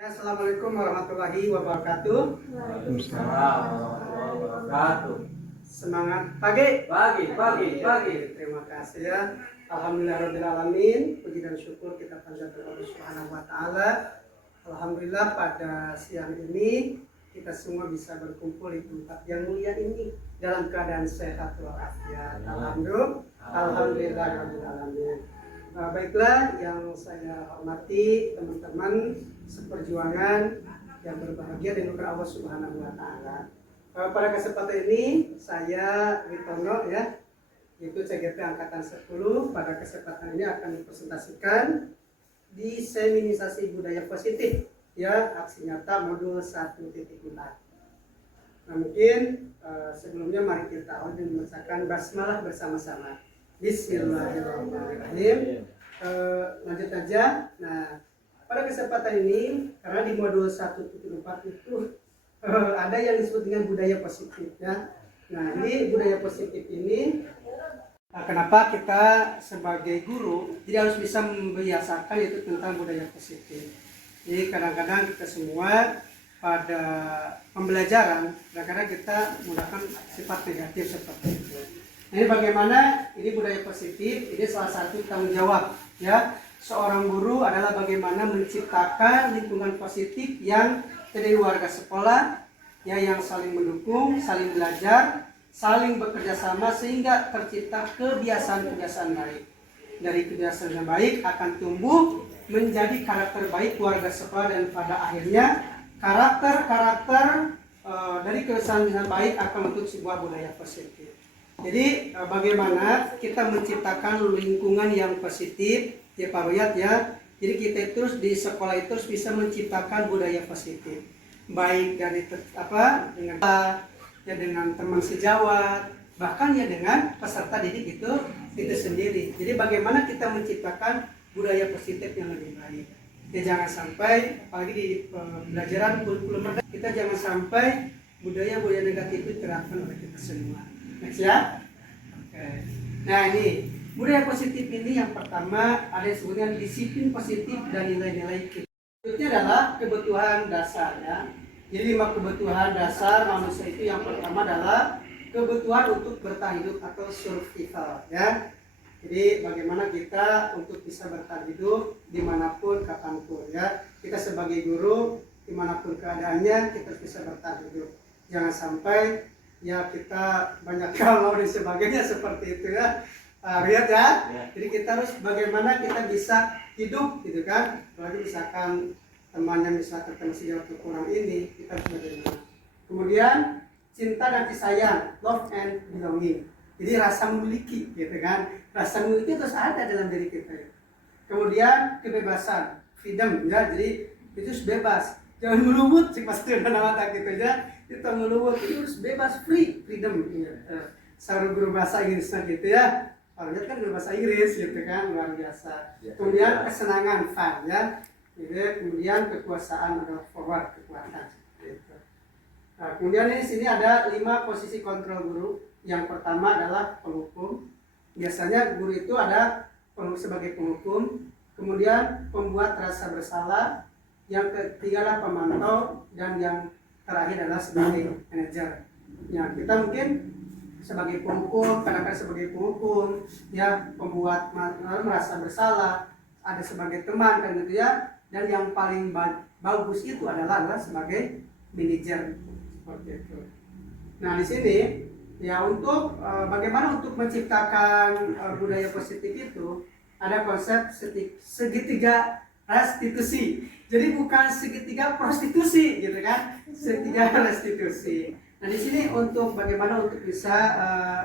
Assalamualaikum warahmatullahi wabarakatuh. Waalaikumsalam warahmatullahi wabarakatuh. Semangat pagi. Pagi. Terima kasih ya. Alhamdulillahirabbil alamin. Puji dan syukur kita panjatkan Allah Subhanahu wa taala. Alhamdulillah pada siang ini kita semua bisa berkumpul di tempat yang mulia ini dalam keadaan sehat walafiat. Alhamdulillahirabbil alamin. Baiklah, yang saya hormati teman-teman seperjuangan yang berbahagia dengan Allah Subhanahu wa taala. Pada kesempatan ini saya Ritono ya, yaitu CGP angkatan 10, pada kesempatan ini akan dipresentasikan di seminisasi budaya positif ya, aksi nyata modul 1.4. Nah, mungkin sebelumnya mari kita membacakan basmalah bersama-sama. Bismillahirrahmanirrahim. Lanjut aja. Nah, pada kesempatan ini karena di modul 1.4 itu ada yang disebut dengan budaya positif ya. Nah, ini budaya positif ini kenapa kita sebagai guru jadi harus bisa membiasakan itu tentang budaya positif. Jadi kadang-kadang kita semua pada pembelajaran kadang-kadang kita menggunakan sifat negatif seperti itu. Ini bagaimana ini budaya positif, ini salah satu tanggung jawab ya seorang guru adalah bagaimana menciptakan lingkungan positif yang terdiri warga sekolah ya, yang saling mendukung, saling belajar, saling bekerja sama sehingga tercipta kebiasaan-kebiasaan baik. Dari kebiasaan yang baik akan tumbuh menjadi karakter baik warga sekolah dan pada akhirnya karakter dari kebiasaan yang baik akan membentuk sebuah budaya positif. Jadi bagaimana kita menciptakan lingkungan yang positif ya Pak Ruyat ya. Jadi kita terus di sekolah itu bisa menciptakan budaya positif. Baik dari dengan teman sejawat, bahkan ya dengan peserta didik itu sendiri. Jadi bagaimana kita menciptakan budaya positif yang lebih baik. Ya jangan sampai apalagi di pembelajaran kurikulum kita jangan sampai budaya-budaya negatif itu terapkan oleh kita semua. Next ya. Oke. Nah ini budaya positif ini yang pertama ada yang disebut dengan disiplin positif dan nilai-nilai kita. Berikutnya adalah kebutuhan dasar ya. Jadi 5 kebutuhan dasar manusia itu yang pertama adalah kebutuhan untuk bertahan hidup atau survival ya. Jadi bagaimana kita untuk bisa bertahan hidup dimanapun kapanpun ya. Kita sebagai guru dimanapun keadaannya kita bisa bertahan hidup. Jangan sampai ya kita banyak galau dan sebagainya seperti itu ya. Lihat ya. Jadi kita harus bagaimana kita bisa hidup gitu kan. Apalagi misalkan temannya misalkan sejauh kurang ini kita harus bagaimana. Kemudian cinta dan kasih sayang, love and belonging. Jadi rasa memiliki gitu kan. Rasa memiliki terus ada dalam diri kita. Kemudian kebebasan, freedom ya. Jadi itu harus bebas. Jangan ngelumut sih pasti udah nama tak gitu ya. Kita ngelumut itu harus bebas, freedom ya. Seorang guru bahasa Inggrisnya gitu ya. Kalau lihat kan guru bahasa Inggris gitu kan, luar biasa. Kemudian kesenangan, fun ya. Gitu. Kemudian kekuasaan adalah forward, kekuatan gitu. Nah, kemudian di sini ada 5 posisi kontrol guru. Yang pertama adalah penghukum. Biasanya guru itu ada sebagai penghukum, kemudian pembuat rasa bersalah, yang ketiga adalah pemantau, dan yang terakhir adalah sebagai manajer. Ya, kita mungkin sebagai penghukum, kadang-kadang sebagai penghukum, ya pembuat merasa bersalah, ada sebagai teman kan gitu ya. Dan yang paling bagus itu adalah sebagai manajer seperti itu. Nah di sini ya untuk bagaimana untuk menciptakan budaya positif itu ada konsep segitiga restitusi. Jadi bukan segitiga prostitusi gitu kan, segitiga restitusi. Nah di sini untuk bagaimana untuk bisa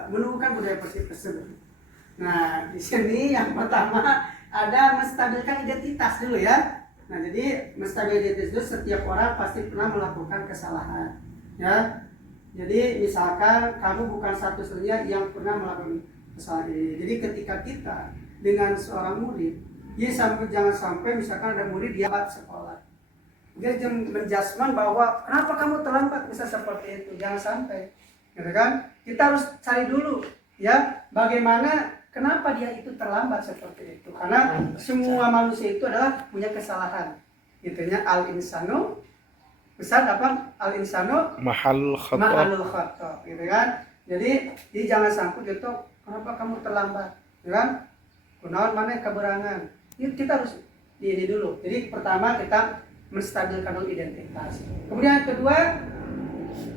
menumbuhkan budaya positif tersebut. Nah di sini yang pertama ada menstabilkan identitas dulu ya. Nah jadi menstabilkan identitas itu setiap orang pasti pernah melakukan kesalahan ya. Jadi misalkan kamu bukan satu-satunya yang pernah melakukan kesalahan ini. Jadi ketika kita dengan seorang murid, jangan sampai misalkan ada murid dia lambat sekolah, dia menjudgment bahwa kenapa kamu terlambat bisa seperti itu, jangan sampai, gitu kan? Kita harus cari dulu ya bagaimana kenapa dia itu terlambat seperti itu, karena semua manusia itu adalah punya kesalahan. itunya al insanu besar apa al insanu Mahalul khata. ma'alul khata, gitu kan. Jadi jangan sampai gitu, kenapa kamu terlambat, gitu kan? Kunaon mana keberangan. Kita harus ini dulu. Jadi pertama kita menstabilkan dulu identitas. Kemudian yang kedua,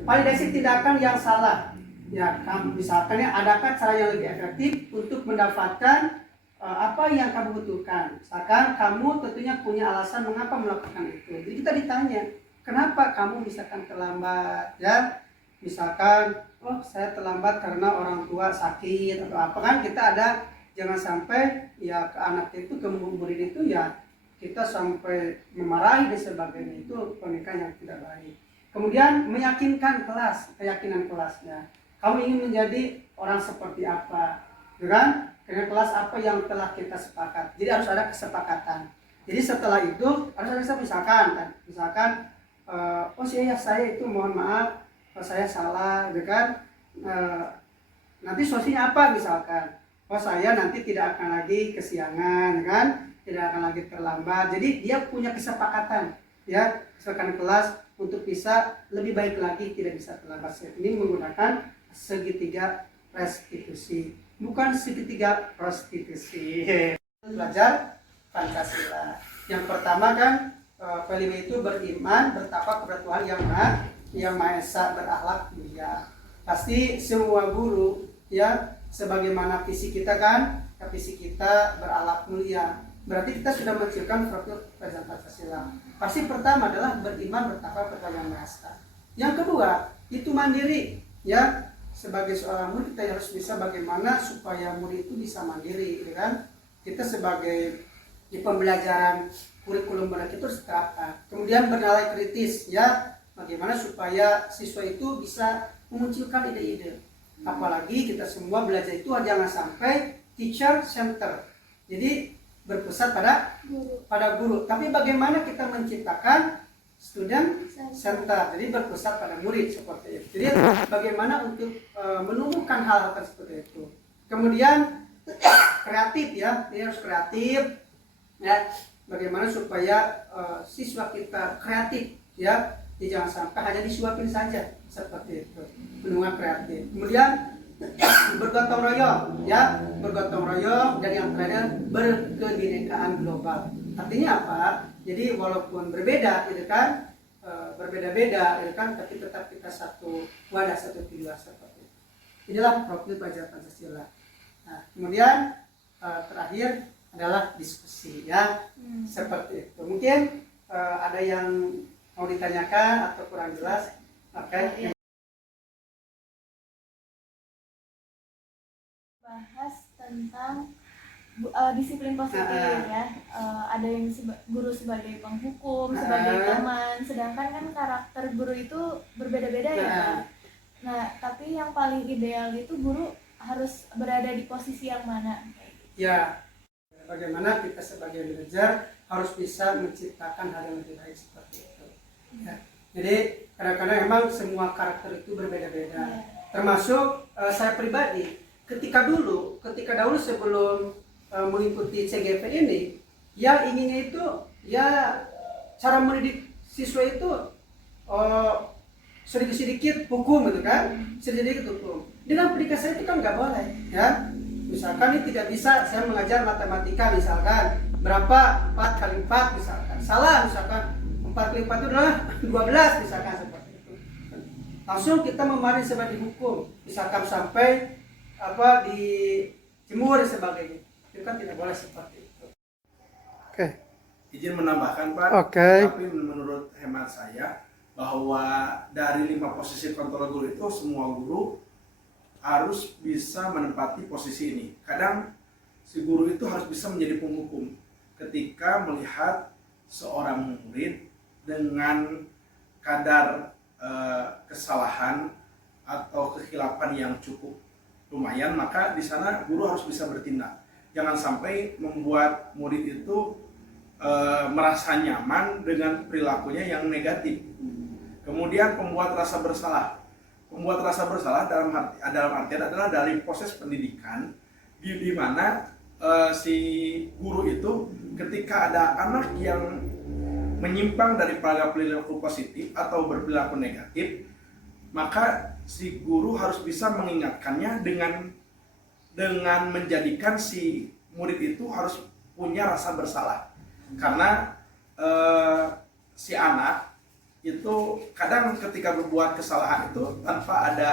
validasi tindakan yang salah. Ya, misalkan ya, adakah cara yang lebih efektif untuk mendapatkan apa yang kamu butuhkan. Misalkan kamu tentunya punya alasan mengapa melakukan itu. Jadi kita ditanya, kenapa kamu misalkan terlambat, ya? Misalkan, oh saya terlambat karena orang tua sakit atau apa, kan kita ada, jangan sampai ya ke anak itu, ke murid itu ya kita sampai memarahi dan sebagainya, itu pernikahan yang tidak baik. Kemudian meyakinkan kelas, keyakinan kelasnya. Kamu ingin menjadi orang seperti apa, kan? Dengan kelas apa yang telah kita sepakat. Jadi harus ada kesepakatan. Jadi setelah itu harus ada misalkan, oh saya itu mohon maaf, saya salah, kan? Nanti solusinya apa misalkan? Oh saya nanti tidak akan lagi kesiangan, kan? Tidak akan lagi terlambat. Jadi dia punya kesepakatan, ya, kesepakatan kelas untuk bisa lebih baik lagi, tidak bisa terlambat. Ini menggunakan segitiga restitusi, bukan segitiga prostitusi. Belajar Pancasila. Yang pertama kan kelima itu beriman, bertakwa kepada Tuhan yang Maha Esa, berakhlak mulia. Pasti semua guru, ya, sebagaimana visi kita kan, visi kita berakhlak mulia. Berarti kita sudah menciptakan profil pelajaran Pancasila. Pasti pertama adalah beriman, bertakwa kepada Yang Maha Esa. Yang kedua itu mandiri, ya. Sebagai seorang murid kita harus bisa bagaimana supaya murid itu bisa mandiri, ya kan? Kita sebagai di pembelajaran kurikulum baru itu harus terapkan. Kemudian bernilai kritis, ya, bagaimana supaya siswa itu bisa memunculkan ide-ide. Apalagi kita semua belajar itu jangan sampai teacher center. Jadi berpusat pada guru. Tapi bagaimana kita menciptakan student center, jadi berpusat pada murid seperti itu. Jadi bagaimana untuk menumbuhkan hal-hal seperti itu. Kemudian kreatif, ya, dia harus kreatif, ya. Bagaimana supaya siswa kita kreatif, ya. Jadi jangan sampai hanya disuapin saja seperti itu. Menunggu kreatif. Kemudian bergotong royong, ya, bergotong royong, dan yang terakhir berkebinekaan global. Artinya apa? Jadi walaupun berbeda, gitu kan, berbeda-beda, gitu kan, tapi tetap kita satu wadah, satu tujuan seperti itu. Inilah profil pelajar Pancasila. Nah, kemudian terakhir adalah diskusi, ya, seperti itu. Mungkin ada yang mau ditanyakan atau kurang jelas, oke. Bahas tentang disiplin positif, ya. Ada yang guru sebagai penghukum, sebagai teman, sedangkan kan karakter guru itu berbeda-beda, ya Pak. Nah, tapi yang paling ideal itu guru harus berada di posisi yang mana? Ya, bagaimana kita sebagai manajer harus bisa menciptakan hal yang lebih baik seperti itu. Ya. Jadi kadang-kadang memang semua karakter itu berbeda-beda. Termasuk saya pribadi, ketika dahulu sebelum mengikuti CGP ini, ya inginnya itu, ya, cara mendidik siswa itu sedikit-sedikit hukum, gitu kan, sedikit hukum. Dengan pendidikan saya itu kan nggak boleh, ya. Misalkan ini tidak bisa saya mengajar matematika, misalkan berapa 4 kali 4 misalkan, salah, misalkan 4 kali 4 itu adalah 12 misalkan, seperti itu. Langsung kita memarahi sebagai hukum, misalkan sampai apa di jemur dan sebagainya. Itu kan tidak boleh seperti itu. Oke. Izin menambahkan, Pak. Oke. Tapi menurut hemat saya bahwa dari 5 posisi kontrol guru itu semua guru harus bisa menempati posisi ini. Kadang si guru itu harus bisa menjadi penghukum ketika melihat seorang murid dengan kadar kesalahan atau kekhilafan yang cukup lumayan, maka di sana guru harus bisa bertindak. Jangan sampai membuat murid itu merasa nyaman dengan perilakunya yang negatif. Kemudian pembuat rasa bersalah. Pembuat rasa bersalah dalam artian adalah dari proses pendidikan di mana si guru itu ketika ada anak yang menyimpang dari perilaku positif atau berperilaku negatif, maka si guru harus bisa mengingatkannya dengan menjadikan si murid itu harus punya rasa bersalah. Karena si anak itu kadang ketika berbuat kesalahan itu tanpa ada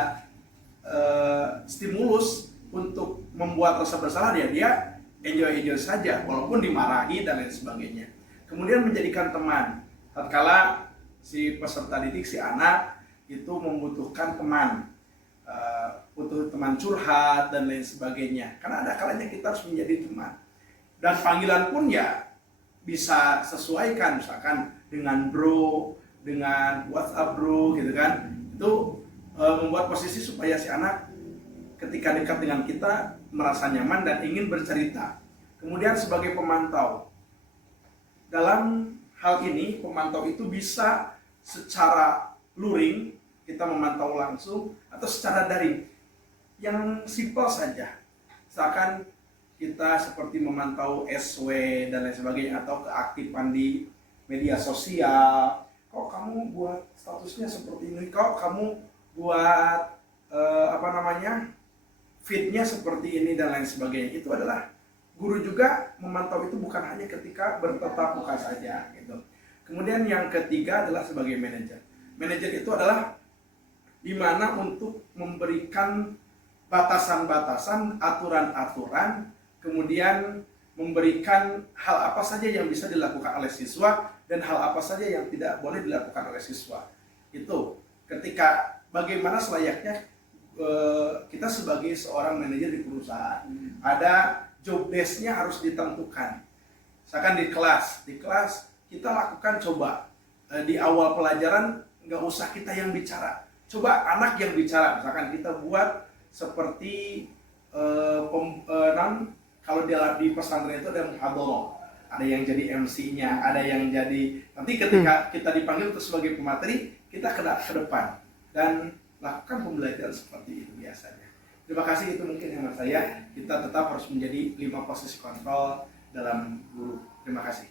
stimulus untuk membuat rasa bersalah, dia enjoy saja walaupun dimarahi dan lain sebagainya. Kemudian menjadikan teman. Tatkala si peserta didik, si anak itu membutuhkan teman, butuh teman curhat dan lain sebagainya. Karena ada kalanya kita harus menjadi teman. Dan panggilan pun ya bisa sesuaikan, misalkan dengan bro, dengan WhatsApp bro, gitu kan. Itu membuat posisi supaya si anak ketika dekat dengan kita merasa nyaman dan ingin bercerita. Kemudian sebagai pemantau, dalam hal ini pemantau itu bisa secara luring, kita memantau langsung, atau secara daring yang simpel saja. Misalkan kita seperti memantau SW dan lain sebagainya, atau keaktifan di media sosial. Kok kamu buat statusnya seperti ini, kok kamu buat feednya seperti ini dan lain sebagainya. Itu adalah guru juga memantau, itu bukan hanya ketika bertatap muka saja gitu. Kemudian yang ketiga adalah sebagai manajer. Manajer itu adalah dimana untuk memberikan batasan-batasan, aturan-aturan, kemudian memberikan hal apa saja yang bisa dilakukan oleh siswa dan hal apa saja yang tidak boleh dilakukan oleh siswa. Itu ketika bagaimana selayaknya kita sebagai seorang manajer di perusahaan, ada job desk-nya harus ditentukan. Misalkan di kelas kita lakukan coba di awal pelajaran nggak usah kita yang bicara, coba anak yang bicara. Misalkan kita buat seperti kalau di pesantren itu ada muhadharah, ada yang jadi MC-nya, ada yang jadi, nanti ketika kita dipanggil untuk sebagai pemateri, kita ke depan dan lakukan pembelajaran seperti itu biasanya. Terima kasih, itu mungkin hemat saya. Kita tetap harus menjadi 5 posisi kontrol dalam guru. Terima kasih.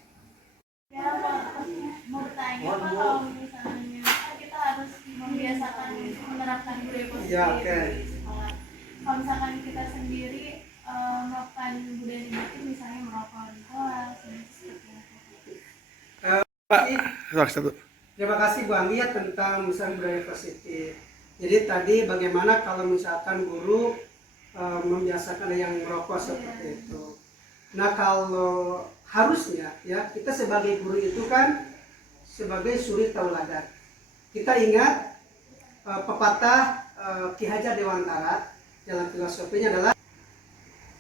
Ya Pak, mau bertanya Pak, kalau misalnya kita harus membiasakan menerapkan budaya positif Ya, oke. di sekolah. Kalau misalkan kita sendiri melakukan budaya negatif, misalnya merokok di kelas, seperti apa? Terima kasih Bu Anggi ya tentang misalnya budaya positif. Jadi tadi bagaimana kalau misalkan guru membiasakan yang merokok seperti itu. Nah kalau harusnya ya kita sebagai guru itu kan sebagai suri tauladan. Kita ingat pepatah Ki Hajar Dewantara dalam filosofinya adalah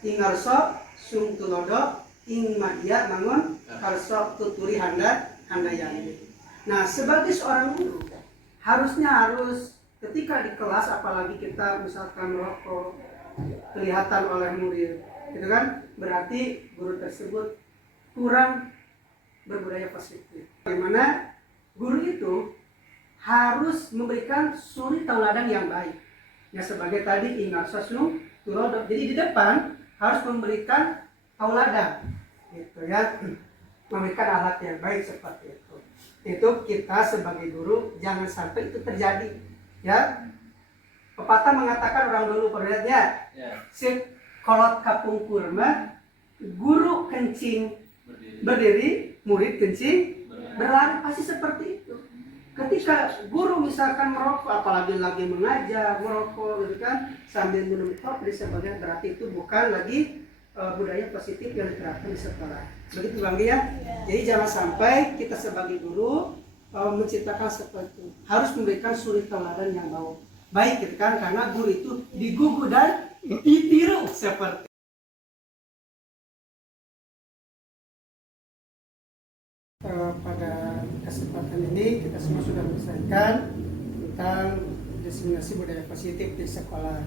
ingarso sung tulodo ing madia mangun karso tuturi handayani. Nah sebagai seorang guru harus ketika di kelas, apalagi kita misalkan merokok kelihatan oleh murid, gitu kan, berarti guru tersebut kurang berbudaya positif. Bagaimana guru itu harus memberikan suri tauladan yang baik. Ya sebagai tadi ingat sasung turodok. Jadi di depan harus memberikan tauladan, gitu ya, memberikan alat yang baik seperti itu. Itu kita sebagai guru jangan sampai itu terjadi. Ya, pepatah mengatakan orang dulu perlihatnya, si kolot kapungkur mah guru kencing berdiri, murid kencing berlari, pasti seperti itu. Ketika guru misalkan merokok, apalagi lagi mengajar merokok, gitu kan, sambil minum kopi sebagainya, berarti itu bukan lagi budaya positif yang diterapkan di sekolah. Begitu Bang ya. Jadi jangan sampai kita sebagai guru menciptakan seperti itu. Harus memberikan suri tauladan yang baik, gitu kan, karena guru itu digugu dan ditiru seperti pada kesempatan ini kita semua sudah menyelesaikan tentang diseminasi budaya positif di sekolah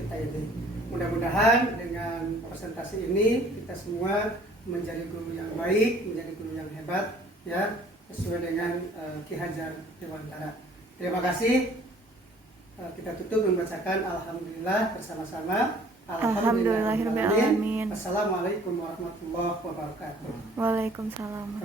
kita ini. Mudah-mudahan dengan presentasi ini kita semua menjadi guru yang baik, menjadi guru yang hebat, ya, sesuai dengan Ki Hajar Dewantara. Terima kasih. Kita tutup membacakan alhamdulillah bersama-sama. Alhamdulillahirobbilalamin. Assalamualaikum warahmatullahi wabarakatuh. Waalaikumsalam.